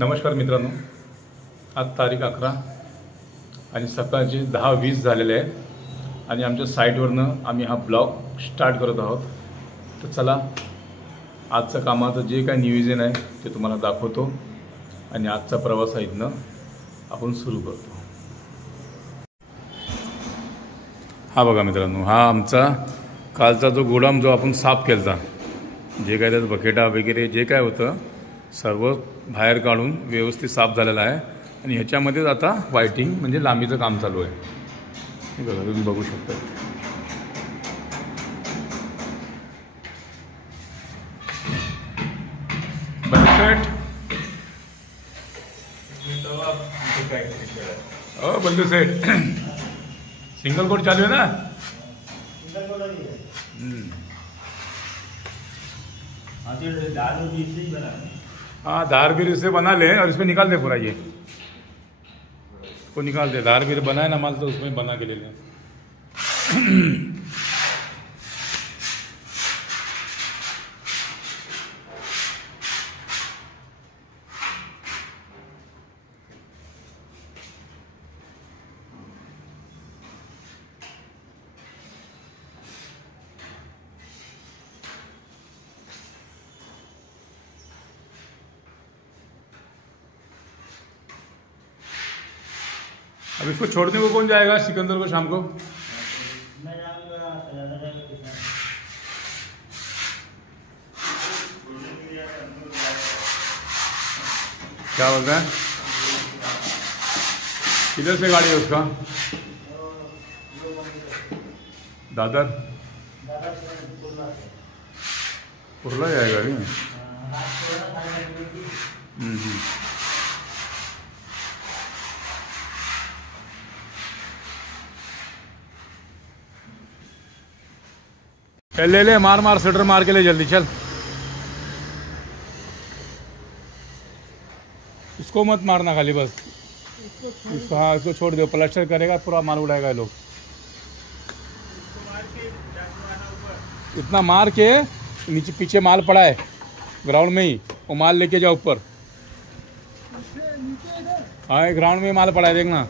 नमस्कार मित्रांनो, आज तारीख 11 आणि सकाळचे 10:20 झालेले आहेत आणि आमच्या साईटवरनं आम्ही हा ब्लॉग स्टार्ट करत आहोत। तर चला, आजचं कामाचं जे काय नियोजन आहे ते तुम्हाला दाखवतो आणि आजचा प्रवास इथनं आपण सुरू करतो। हा बघा मित्रांनो, हा आमचा कालचा जो गोडाम जो आपण साफ केलता, जे काय त्यात बकेटा वगैरे जे काय होतं सर्व बाहेर काढून व्यवस्थित साफ झालेला आहे आणि ह्याच्यामध्येच आता वायटिंग म्हणजे लांबीचं काम चालू आहे। हे बघा, तुम्ही बघू शकता। बल्लू सेठ सिंगल कोड चालू है ना? हाँ, धार बीर से बना ले और इसमें निकाल दे पूरा। ये को निकाल दे, धार बीर बनाए ना माल तो उसमें बना के ले लें। अब इसको छोड़ने को कौन जाएगा सिकंदर को शाम को? क्या बोलते हैं? किधर से गाड़ी है उसका? दादर कुर्ला जाएगा नहीं? चल ले ले, मार मार स्वेटर मार के ले जल्दी चल। इसको मत मारना खाली बस, इसको हाँ इसको छोड़ दो, प्लास्टर करेगा पूरा माल उड़ाएगा लोग। इतना मार के नीचे पीछे माल पड़ा है ग्राउंड में ही, वो माल लेके जाओ ऊपर। हाँ, ग्राउंड में माल पड़ा है देखना।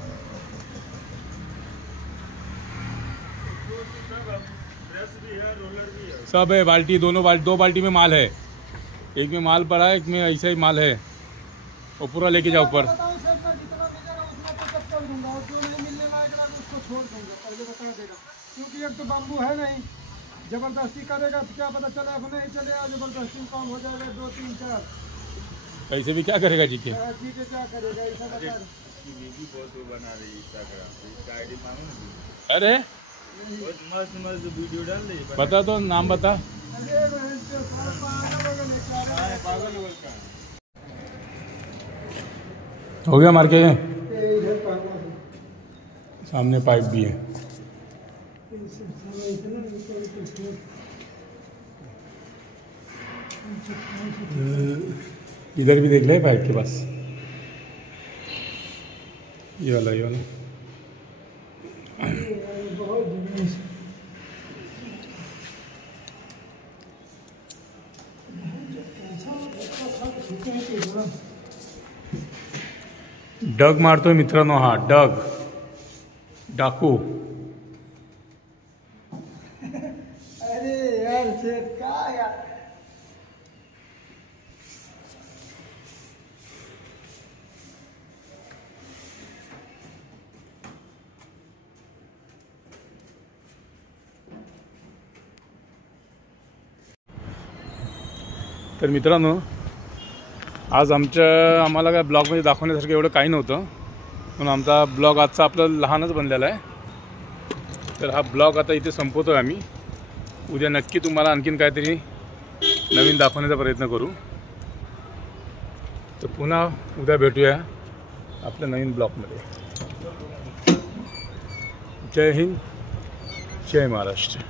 सब है, बाल्टी दोनों बाल्टी, 2 बाल्टी में माल है, एक में माल पड़ा है, एक में ऐसा ही माल है, वो पूरा लेके जाओ ऊपर। क्योंकि एक तो बाम्बू है नहीं, जबरदस्ती करेगा तो क्या पता चले अब नहीं चलेगा, जबरदस्ती काम हो जाएगा 2 3 4। ऐसे भी क्या करेगा जी के? क्या करेगा ऐसा बता। अरे मस्त मस्त वीडियो डाल दे, बता तो, नाम बता। हो गया मार के? सामने पाइप भी है। इधर भी देख ले पाइप के पास, ये वाला ये वाला। डग मारतोय मित्रांनो, हा डग डाकू। अरे यार शेठ काय यार, तर मित्रांनो, आज आम्हाला काय ब्लॉगमध्ये दाखवण्यासारखं एवढं काही नव्हतं, म्हणून आमचा ब्लॉग आजचा आपला लहानच बनलेला आहे। तर हा ब्लॉग आता इथे संपवतो आम्ही। उद्या नक्की तुम्हाला आणखीन काहीतरी नवीन दाखवण्याचा प्रयत्न करू। तर पुन्हा उद्या भेटूया आपल्या नवीन ब्लॉगमध्ये। जय हिंद, जय महाराष्ट्र।